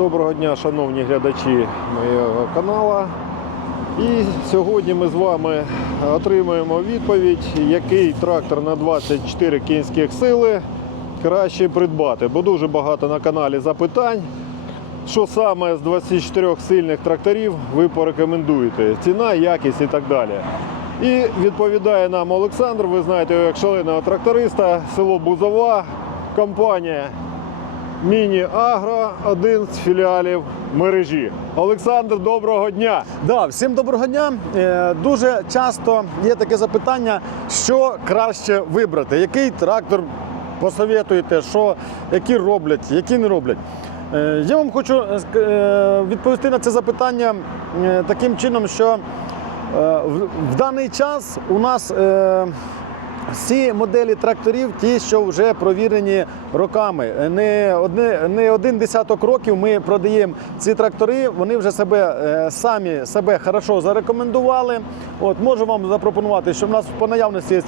Доброго дня, шановні глядачі моєго каналу. І сьогодні ми з вами отримаємо відповідь, який трактор на 24 кінських сили краще придбати. Бо дуже багато на каналі запитань. Що саме з 24 сильних тракторів ви порекомендуєте? Ціна, якість і так далі. І відповідає нам Олександр, ви знаєте як шаленого тракториста, село Бузова, компанія Міні Агро, один з філіалів мережі. Олександр, доброго дня! Да, всім доброго дня. Е, Дуже часто є таке запитання, що краще вибрати, який трактор посоветуєте, що, які роблять, які не роблять. Е, Я вам хочу е, відповісти на це запитання таким чином, що в- даний час у нас всі моделі тракторів, ті, що вже провірені роками. Не, одне, не один десяток років ми продаємо ці трактори. Вони вже себе е, самі себе хорошо зарекомендували. От можу вам запропонувати, що в нас по наявності є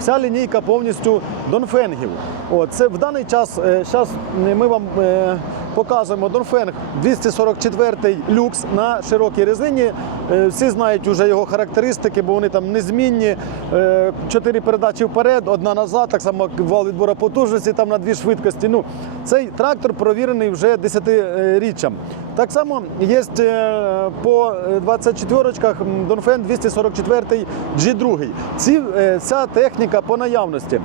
вся лінійка повністю донфенгів. От це в даний час. Зараз ми вам е, показуємо Донфенг 244 люкс на широкій резині. Е, Всі знають вже його характеристики, бо вони там незмінні. Е, Чотири передачі вперед, одна назад, так само вал відбору потужності там на дві швидкості. Ну, цей трактор провірений вже десятиріччям. Так само є е, по 24-ках Донфен 244 G2. Ці, ця техніка по наявності.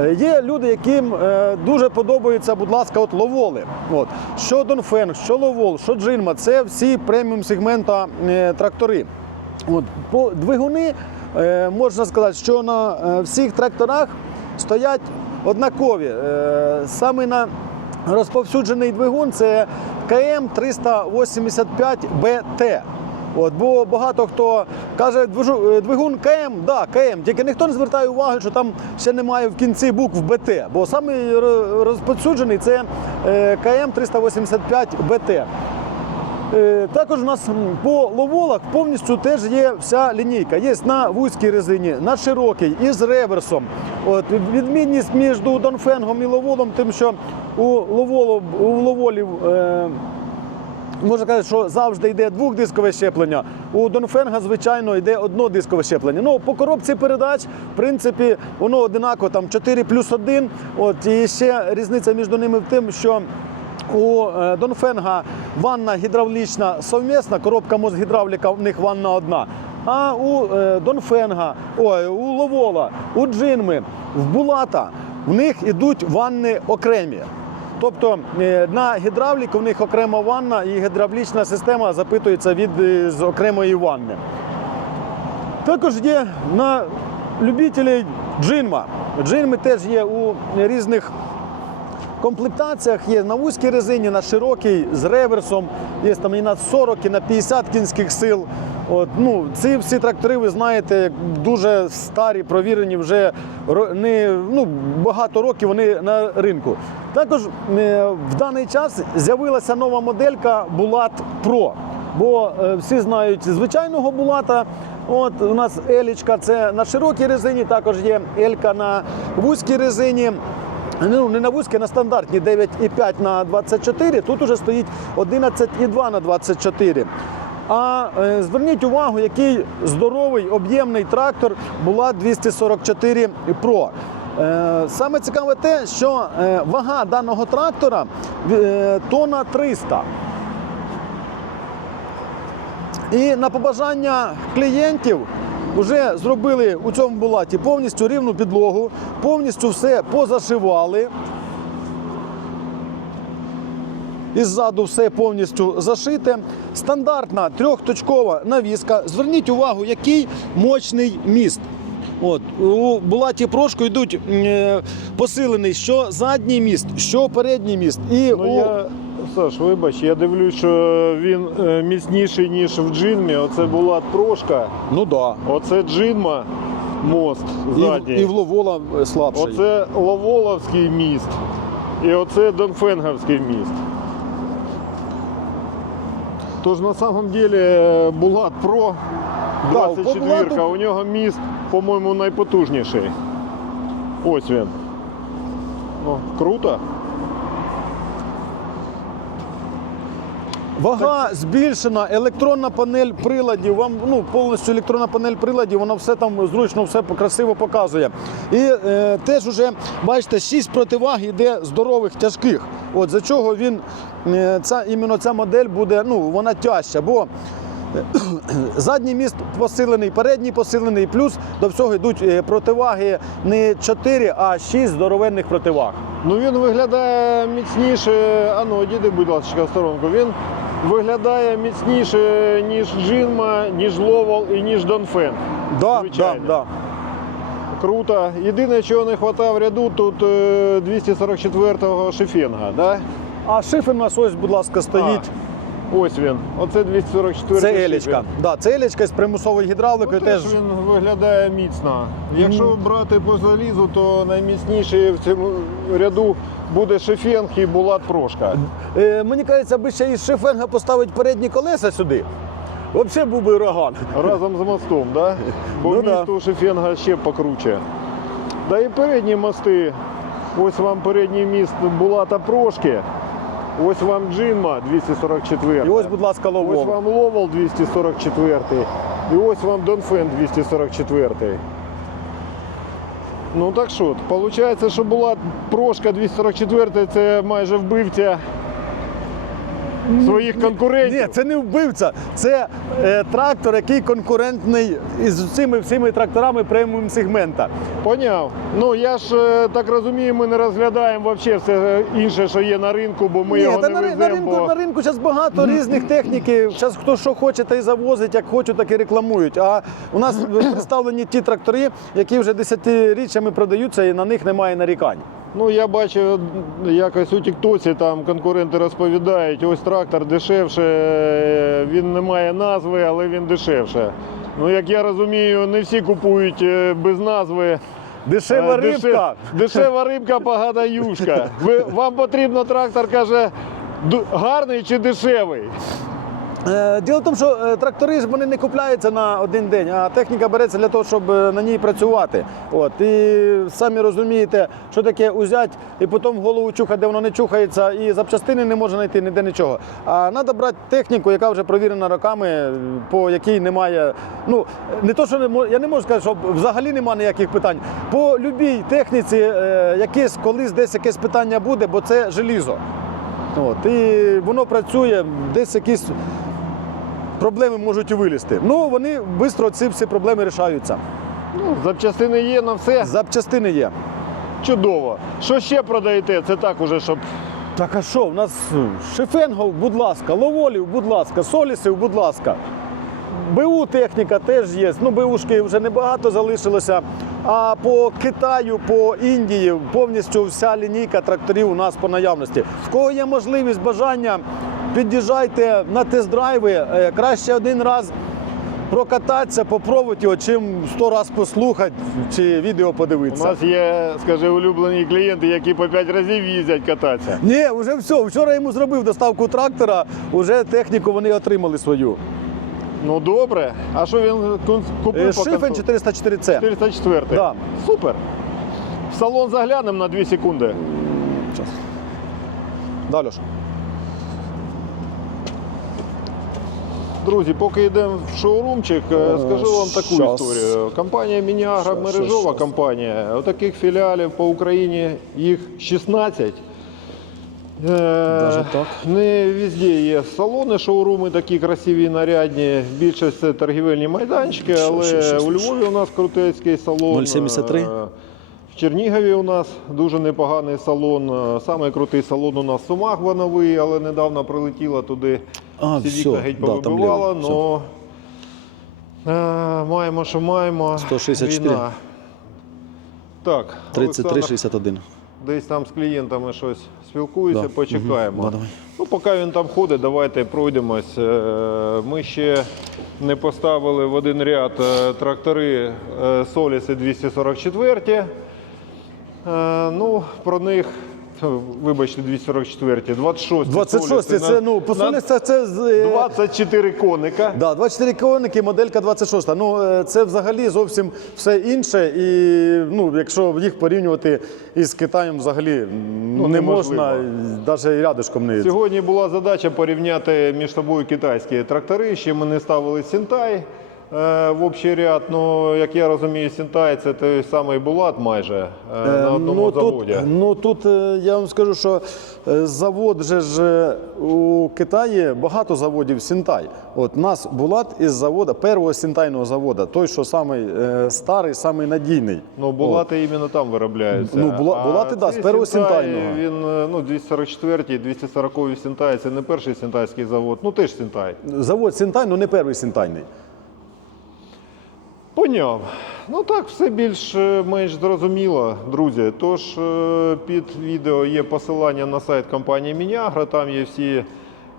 Е, Є люди, яким е, дуже подобаються, будь ласка, от ловоли. От. Що Донфен, що Ловол, що Джинма це всі преміум сегмента е, трактори. От. По двигуни можна сказати, що на всіх тракторах стоять однакові. Саме на розповсюджений двигун це КМ 385 БТ. От, бо багато хто каже, е, двигун КМ, да, КМ, тільки ніхто не звертає уваги, що там ще немає в кінці букв БТ. Бо саме розповсюджений це е, КМ 385 БТ. Е, Також у нас по ловолах повністю теж є вся лінійка. Є на вузькій резині, на широкій і з реверсом. От, відмінність між Донфенгом і ловолом, тим, що у, ловолу, у ловолів е, можна казати, що завжди йде двохдискове щеплення. У Донфенга, звичайно, йде однодискове щеплення. Ну, по коробці передач, в принципі, воно одинаково там 4 плюс 1. От, і ще різниця між ними в тим, що у е, Донфенга ванна гідравлічна совмісна, коробка Мосгідравліка, в них ванна одна. А у е, Донфенга, ой, у Ловола, у Джинми, в Булата в них ідуть ванни окремі. Тобто е, на гідравліку в них окрема ванна і гідравлічна система запитується від е, з окремої ванни. Також є на любителів джинма. Джинми теж є у різних комплектаціях. Є на вузькій резині, на широкій, з реверсом, є там і на 40, і на 50 кінських сил. От, ну, ці всі трактори, ви знаєте, дуже старі, провірені вже не, ну, багато років вони на ринку. Також е, в даний час з'явилася нова моделька Булат Pro. Бо е, всі знають звичайного булата. От у нас елічка це на широкій резині, також є елька на вузькій резині. Ну, не на вузькій, а на стандартній 9,5 на 24. Тут уже стоїть 11,2 на 24. А е, зверніть увагу, який здоровий об'ємний трактор була 244 Pro. Е, Саме цікаве те, що е, вага даного трактора е, тонна 300. І на побажання клієнтів вже зробили у цьому булаті повністю рівну підлогу, повністю все позашивали. І ззаду все повністю зашите. Стандартна трьохточкова навіска. Зверніть увагу, який мощний міст. От, у Булаті Прошку йдуть е, посилений що задній міст, що передній міст. І Ну у... я Саш, вибач, я дивлюсь, що він е, міцніший, ніж в джинмі. Оце була трошка, Ну да. оце джинма мост І, задній. в- і в Ловола слабший. Оце Ловоловський міст. І оце Донфенговський міст. Тож на самом деле е, Булат Про Да, по 24 да, у нього міст, по-моєму, найпотужніший. Ось він. Ну, круто. Вага збільшена, електронна панель приладів. Вам ну повністю електронна панель приладів, воно все там зручно, все красиво показує. І е, теж уже бачите, шість противаг іде здорових, тяжких. От за чого він е, ця іменно ця модель буде, ну вона тяжча, бо Задній міст посилений, передній посилений, плюс до всього йдуть е, противаги не 4, а 6 здоровенних противаг. Ну він виглядає міцніше. А ну, діди, будь ласка, в сторонку. Він виглядає міцніше, ніж Джинма, ніж Ловол і ніж Донфен. Да, да, да. Круто. Єдине, чого не вистачає в ряду, тут е, 244-го шифенга. Да? А шифер у нас ось, будь ласка, стоїть. Ось він. Оце 244 Це елічка. Да, це елічка з примусовою гідравликою. Ну, теж теж він виглядає міцно. Якщо брати по залізу, то найміцніший в цьому ряду буде шифенг і Булат Прошка. Е, мені кажеться, аби ще із шифенга поставити передні колеса сюди. Взагалі був би ураган. Разом з мостом, да? бо Ну, да. у шифенга ще покруче. Да і передні мости. Ось вам передній міст Булата Прошки. Ось вам Джинма 244. І ось, будь ласка, Ось вам Ловол 244 і ось вам Донфен 244. Ну так що, виходить, що була прошка 244, це майже вбивця своїх конкурентів. Ні, це не вбивця, це е, трактор, який конкурентний із цими всіми тракторами преміум сегмента. Поняв. Ну я ж е, так розумію, ми не розглядаємо взагалі все інше, що є на ринку, бо ми Ні, його та не на, ри- веземо. на ринку, бо- на ринку зараз багато різних техніки. Зараз хто що хоче, та й завозить, як хочуть, так і рекламують. А у нас представлені ті трактори, які вже десятиріччями продаються, і на них немає нарікань. Ну, я бачив якось у Тіктоці, там конкуренти розповідають, ось трактор дешевше, він не має назви, але він дешевше. Ну, як я розумію, не всі купують е, без назви. Дешева Е, рибка. Дешева рибка, погана юшка. Ви, вам потрібно трактор, каже, гарний чи дешевий? Е, Діло в тому, що е, трактори вони не купляються на один день, а техніка береться для того, щоб е, на ній працювати. От і самі розумієте, що таке узять і потім голову чухати, де воно не чухається, і запчастини не можна знайти ніде нічого. А треба брати техніку, яка вже провірена роками, по якій немає. Ну не то, що не мо- я не можу сказати, що взагалі немає ніяких питань. По любій техніці, якесь колись десь якесь питання буде, бо це желізо. От, і воно працює, десь якісь проблеми можуть вилізти. Ну, вони швидко ці всі проблеми рішаються. Ну, запчастини є на все. Запчастини є. Чудово. Що ще продаєте? Це так уже, щоб Так а що, у нас е, шефенгов, будь ласка, ловолів, будь ласка, солісів, будь ласка. БУ техніка теж є. Ну, БУшки вже небагато залишилося. А по Китаю, по Індії повністю вся лінійка тракторів у нас по наявності. В кого є можливість, бажання, під'їжджайте на тест-драйви. Е, Краще один раз прокататися, попробувати його, чим сто раз послухати чи відео подивитися. у нас є, скажи, улюблені клієнти, які по 5 разів їздять кататися. Ні, вже все. Вчора йому зробив доставку трактора, вже техніку вони отримали свою. Ну добре. А що він купив? Е, Шифен 404C. 404. Да. Супер. В салон заглянемо на 2 секунди. Час. Да, Друзі, поки йдемо в шоурумчик, е, Е, скажу вам таку щас. історію. Компанія Мініагра мережова компанія. Отаких філіалів по Україні їх 16. Е, Даже так? Не везде є салони, шоуруми такі красиві, нарядні. Більшість це торгівельні майданчики, але щас, щас, у Львові у нас крутецький салон. 0,73? Е, В Чернігові у нас дуже непоганий салон. Самий крутий салон у нас Сумагва новий, але недавно прилетіла туди. А, вікна геть да, там повибивала, ліво, но е, маємо, що маємо. 164. Війна. Так, Олександр 33,61. десь там з клієнтами щось спілкується, Да. почекаємо. Мгм. Да, давай. Ну, поки він там ходить, давайте пройдемось. Е, Ми ще не поставили в один ряд е, трактори е, Соліси 244. Е, Ну, про них вибачте, 244, 26. 26 це ну по суті, це, це з, е, 24 коника. Да, 24 коники, моделька 26. Ну е, це взагалі зовсім все інше. І ну, якщо їх порівнювати із Китаєм, взагалі м, Ну, не неможливо. можна навіть рядышком не Сьогодні була задача порівняти між собою китайські трактори. Ще ми не ставили Сінтай в общий ряд. Ну, як я розумію, Сінтай це той самий Булат майже е, на одному ну, заводі. Тут, ну тут е, я вам скажу, що е, завод же ж е, у Китаї багато заводів Сінтай. От нас Булат із заводу, першого сінтайного заводу, той, що самий е, старий, самий надійний. Ну, Булати іменно там виробляються. Ну, Була- А Булати, да, з першого Сінтай, Сінтайного. Він, е, ну, 244 240 Сінтай, це не перший сінтайський завод, ну теж Сінтай. Завод Сінтай, ну не перший Сінтайний. Поняв. Ну так, все більш-менш зрозуміло, друзі. Тож е, під відео є посилання на сайт компанії Мінягра, там є всі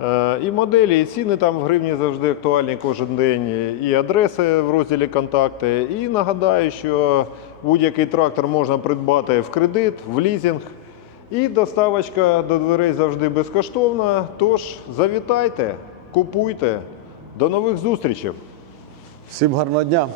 е, і моделі, і ціни там в гривні завжди актуальні кожен день, і адреси в розділі контакти. І нагадаю, що будь-який трактор можна придбати в кредит, в лізинг. І доставочка до дверей завжди безкоштовна. Тож завітайте, купуйте. До нових зустрічей! Всім гарного дня!